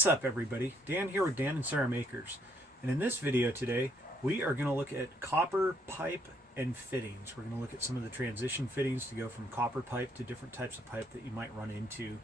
What's up, everybody? Dan here with Dan and Sarah Makers, and in this video today we are going to look at copper pipe and fittings. We're going to look at some of the transition fittings to go from copper pipe to different types of pipe that you might run into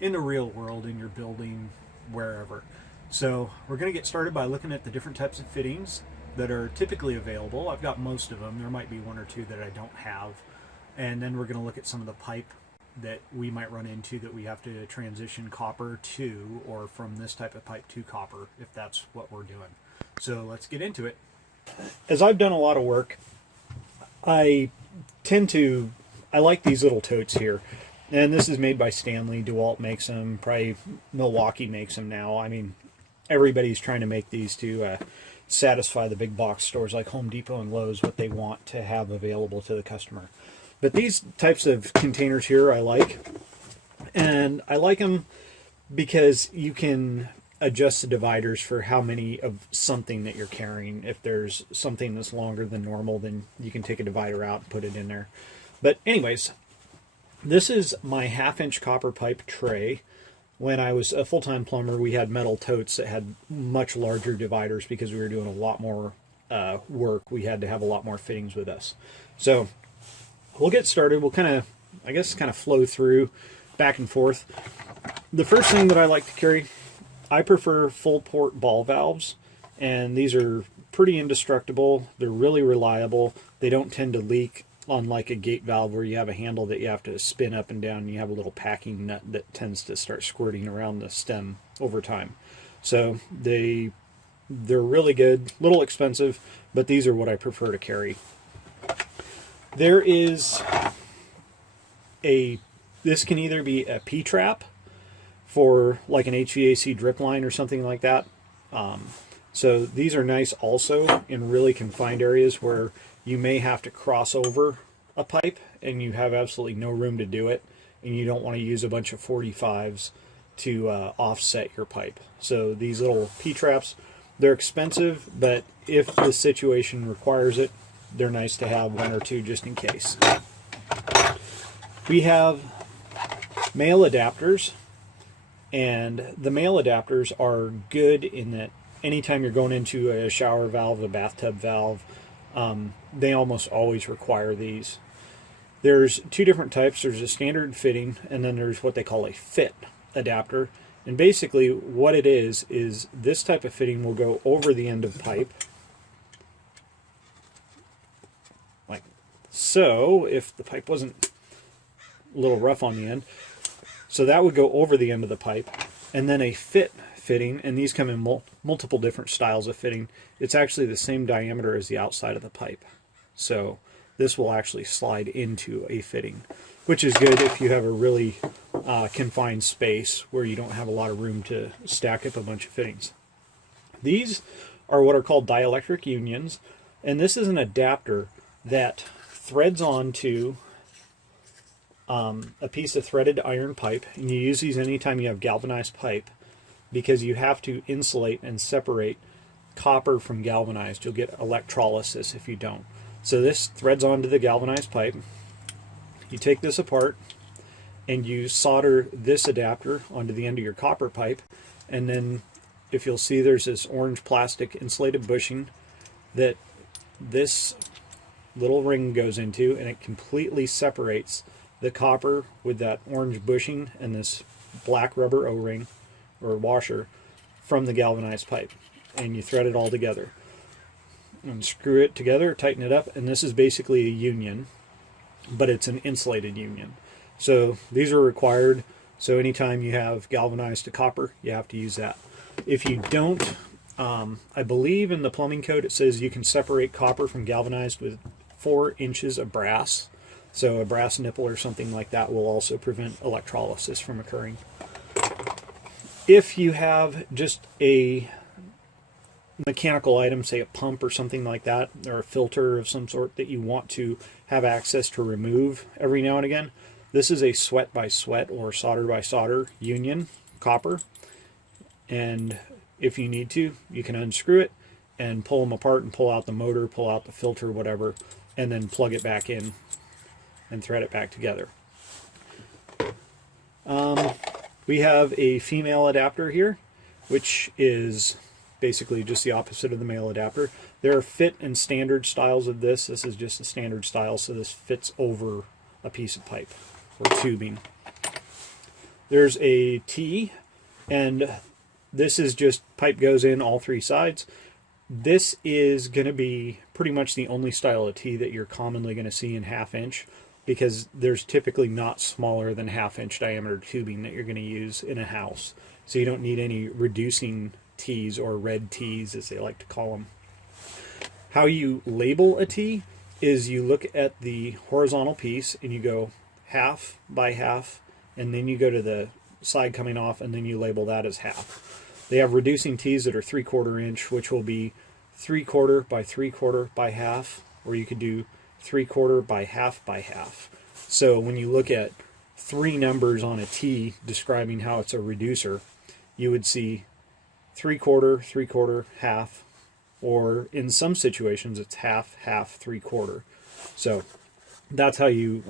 in the real world, in your building, wherever. So we're going to get started by looking at the different types of fittings that are typically available. I've got most of them. There might be one or two that I don't have, and then we're going to look at some of the pipe that we might run into that we have to transition copper to, or from this type of pipe to copper, if that's what we're doing. So let's get into it. As I've done a lot of work, I like these little totes here. And this is made by Stanley. DeWalt makes them. Probably Milwaukee makes them now. I mean, everybody's trying to make these to satisfy the big box stores like Home Depot and Lowe's, what they want to have available to the customer. But these types of containers here I like, and I like them because you can adjust the dividers for how many of something that you're carrying. If there's something that's longer than normal, then you can take a divider out and put it in there. But anyways, this is my 1/2-inch copper pipe tray. When I was a full-time plumber, we had metal totes that had much larger dividers because we were doing a lot more work. We had to have a lot more fittings with us. So we'll get started. We'll kind of flow through back and forth. The first thing that I like to carry, I prefer full port ball valves, and these are pretty indestructible. They're really reliable. They don't tend to leak, unlike a gate valve where you have a handle that you have to spin up and down, and you have a little packing nut that tends to start squirting around the stem over time. So they're really good, a little expensive, but these are what I prefer to carry. There is this can either be a P-trap for like an HVAC drip line or something like that. So these are nice also in really confined areas where you may have to cross over a pipe and you have absolutely no room to do it, and you don't want to use a bunch of 45s to offset your pipe. So these little P-traps, they're expensive, but if the situation requires it, they're nice to have one or two just in case. We have male adapters, and the male adapters are good in that anytime you're going into a shower valve, a bathtub valve, they almost always require these. There's two different types. There's a standard fitting, and then there's what they call a fit adapter. And basically what it is this type of fitting will go over the end of pipe. Like so, if the pipe wasn't a little rough on the end. So that would go over the end of the pipe. And then a fit fitting, and these come in multiple different styles of fitting. It's actually the same diameter as the outside of the pipe. So this will actually slide into a fitting, which is good if you have a really confined space where you don't have a lot of room to stack up a bunch of fittings. These are what are called dielectric unions, and this is an adapter that threads onto a piece of threaded iron pipe, and you use these anytime you have galvanized pipe because you have to insulate and separate copper from galvanized. You'll get electrolysis if you don't. So this threads onto the galvanized pipe. You take this apart and you solder this adapter onto the end of your copper pipe, and then if you'll see, there's this orange plastic insulated bushing that this little ring goes into, and it completely separates the copper with that orange bushing and this black rubber O-ring or washer from the galvanized pipe, and you thread it all together and screw it together, tighten it up, and this is basically a union, but it's an insulated union. So these are required. So anytime you have galvanized to copper, you have to use that. If you don't, I believe in the plumbing code it says you can separate copper from galvanized with 4 inches of brass. So a brass nipple or something like that will also prevent electrolysis from occurring. If you have just a mechanical item, say a pump or something like that, or a filter of some sort that you want to have access to remove every now and again, this is a sweat by sweat or solder by solder union copper. And if you need to, you can unscrew it and pull them apart and pull out the motor, pull out the filter, whatever, and then plug it back in and thread it back together. We have a female adapter here. which is basically just the opposite of the male adapter. There are fit and standard styles of this. This is just a standard style, so this fits over a piece of pipe or tubing. There's a T, and this is just pipe goes in all three sides. This is going to be pretty much the only style of T that you're commonly going to see in 1/2 inch, because there's typically not smaller than 1/2 inch diameter tubing that you're going to use in a house. So you don't need any reducing T's, or red T's as they like to call them. How you label a T is you look at the horizontal piece and you go 1/2 by 1/2, and then you go to the side coming off and then you label that as 1/2. They have reducing T's that are 3/4 inch, which will be 3/4 by 3/4 by 1/2, or you could do 3/4 by 1/2 by 1/2. So when you look at 3 numbers on a T describing how it's a reducer, you would see 3/4, 3/4, 1/2, or in some situations it's 1/2, 1/2, 3/4. So that's how you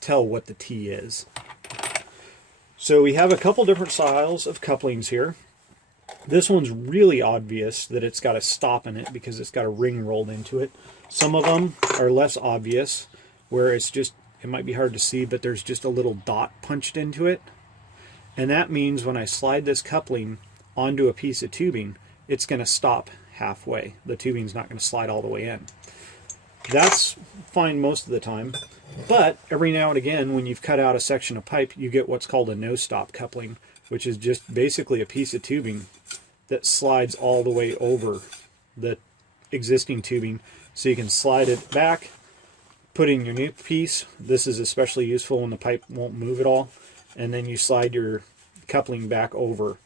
tell what the T is. So we have a couple different styles of couplings here. This one's really obvious that it's got a stop in it because it's got a ring rolled into it. Some of them are less obvious, where it's just, it might be hard to see, but there's just a little dot punched into it. And that means when I slide this coupling onto a piece of tubing, it's going to stop halfway. The tubing's not going to slide all the way in. That's fine most of the time, but every now and again when you've cut out a section of pipe, you get what's called a no-stop coupling, which is just basically a piece of tubing that slides all the way over the existing tubing. So you can slide it back, put in your new piece. This is especially useful when the pipe won't move at all. And then you slide your coupling back over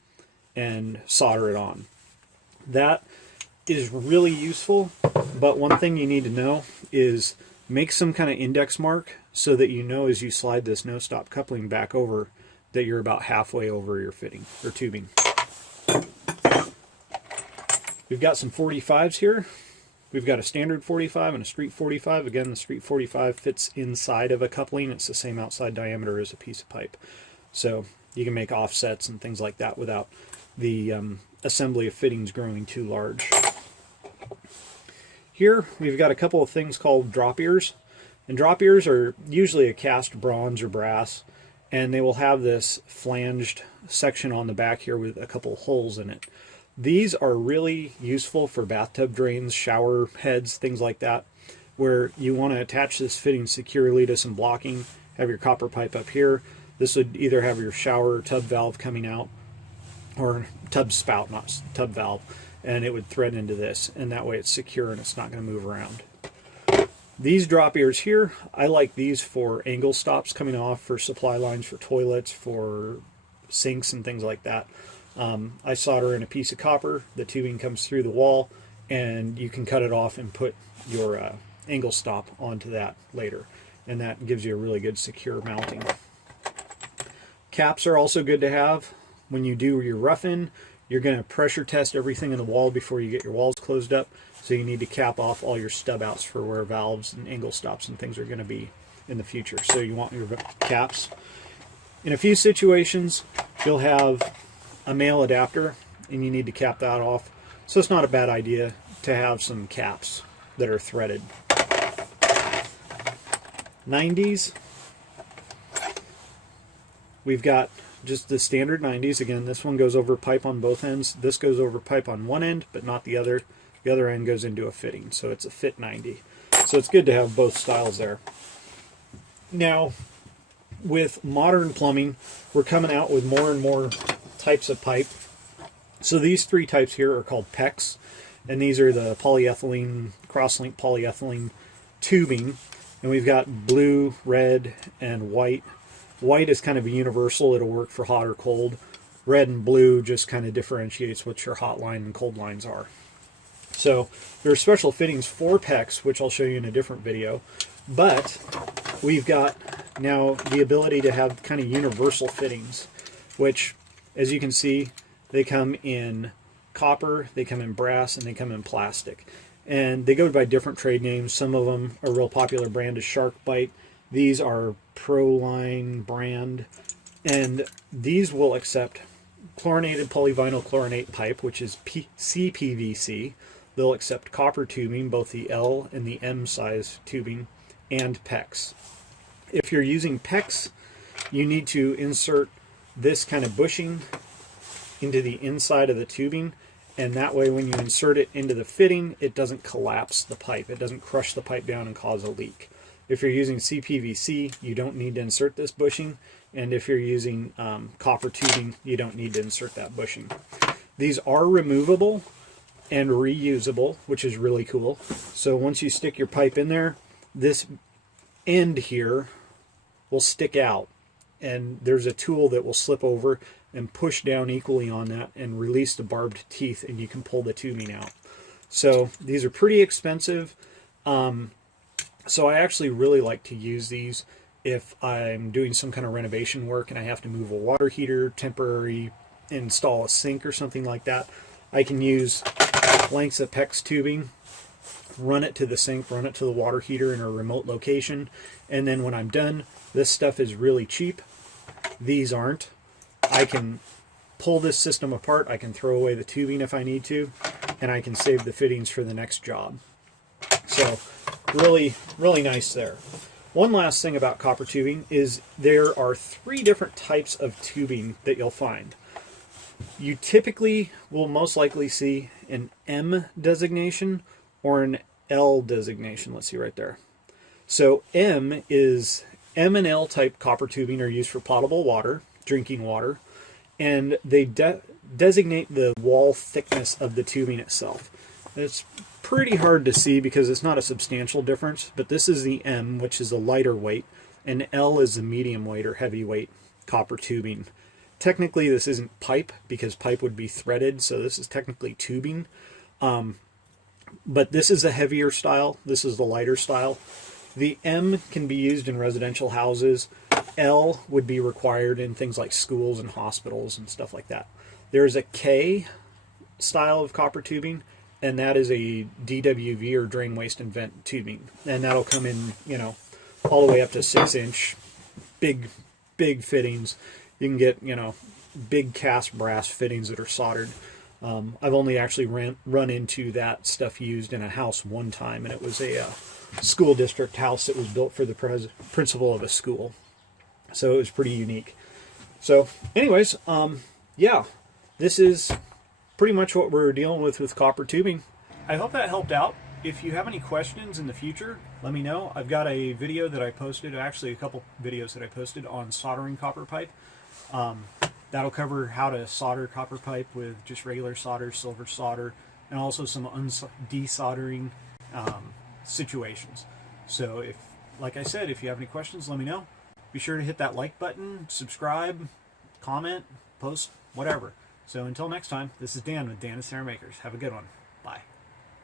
and solder it on. That is really useful, but one thing you need to know is make some kind of index mark so that you know as you slide this no-stop coupling back over that you're about halfway over your fitting or tubing. We've got some 45s here. We've got a standard 45 and a street 45. Again, the street 45 fits inside of a coupling. It's the same outside diameter as a piece of pipe. So you can make offsets and things like that without the assembly of fittings growing too large. Here we've got a couple of things called drop ears. And drop ears are usually a cast bronze or brass, and they will have this flanged section on the back here with a couple holes in it. These are really useful for bathtub drains, shower heads, things like that, where you want to attach this fitting securely to some blocking, have your copper pipe up here. This would either have your shower or tub valve coming out, or tub spout, not tub valve, and it would thread into this, and that way it's secure and it's not going to move around. These drop ears here, I like these for angle stops coming off, for supply lines, for toilets, for sinks and things like that. I solder in a piece of copper, the tubing comes through the wall, and you can cut it off and put your angle stop onto that later, and that gives you a really good secure mounting. Caps are also good to have. When you do your rough-in, you're going to pressure test everything in the wall before you get your walls closed up, so you need to cap off all your stub outs for where valves and angle stops and things are going to be in the future. So you want your caps. In a few situations, you'll have a male adapter and you need to cap that off, so it's not a bad idea to have some caps that are threaded. 90s, we've got just the standard 90s. Again, this one goes over pipe on both ends. This goes over pipe on one end, but not the other. The other end goes into a fitting, so it's a fit 90. So it's good to have both styles there. Now, with modern plumbing, we're coming out with more and more types of pipe. So these 3 types here are called PEX, and these are the polyethylene, cross-link polyethylene tubing. And we've got blue, red, and white. White is kind of a universal, it'll work for hot or cold. Red and blue just kind of differentiates what your hot line and cold lines are. So there are special fittings for PEX, which I'll show you in a different video. But we've got now the ability to have kind of universal fittings, which, as you can see, they come in copper, they come in brass, and they come in plastic. And they go by different trade names. Some of them, a real popular brand is Sharkbite. These are ProLine brand, and these will accept chlorinated polyvinyl chlorinate pipe, which is CPVC. They'll accept copper tubing, both the L and the M size tubing, and PEX. If you're using PEX, you need to insert this kind of bushing into the inside of the tubing, and that way when you insert it into the fitting, it doesn't collapse the pipe. It doesn't crush the pipe down and cause a leak. If you're using CPVC, you don't need to insert this bushing, and if you're using copper tubing, you don't need to insert that bushing. These are removable and reusable, which is really cool. So once you stick your pipe in there, this end here will stick out, and there's a tool that will slip over and push down equally on that and release the barbed teeth, and you can pull the tubing out. So these are pretty expensive. So I actually really like to use these if I'm doing some kind of renovation work and I have to move a water heater, temporary install a sink or something like that. I can use lengths of PEX tubing, run it to the sink, run it to the water heater in a remote location, and then when I'm done, this stuff is really cheap. These aren't. I can pull this system apart, I can throw away the tubing if I need to, and I can save the fittings for the next job. So really, really nice there. One last thing about copper tubing is there are 3 different types of tubing that you'll find. You typically will most likely see an M designation or an L designation. Let's see right there. So M and L type copper tubing are used for potable water, drinking water, and they designate the wall thickness of the tubing itself. It's pretty hard to see because it's not a substantial difference, but this is the M, which is a lighter weight, and L is the medium weight or heavy weight copper tubing. Technically this isn't pipe because pipe would be threaded, so this is technically tubing. But this is the heavier style, this is the lighter style. The M can be used in residential houses. L would be required in things like schools and hospitals and stuff like that. There's a K style of copper tubing, and that is a DWV or drain, waste, and vent tubing. And that'll come in, you know, all the way up to 6-inch, big fittings. You can get, you know, big cast brass fittings that are soldered. I've only actually run into that stuff used in a house one time, and it was a school district house that was built for the principal of a school. So it was pretty unique. So anyways, yeah, this is pretty much what we're dealing with copper tubing. I hope that helped out. If you have any questions in the future, let me know. I've got a video that I posted, actually a couple videos that I posted on soldering copper pipe. That'll cover how to solder copper pipe with just regular solder, silver solder, and also some desoldering situations. So if, like I said, if you have any questions, let me know. Be sure to hit that like button, subscribe, comment, post, whatever. So until next time, this is Dan with Dan and Sarah Makers. Have a good one.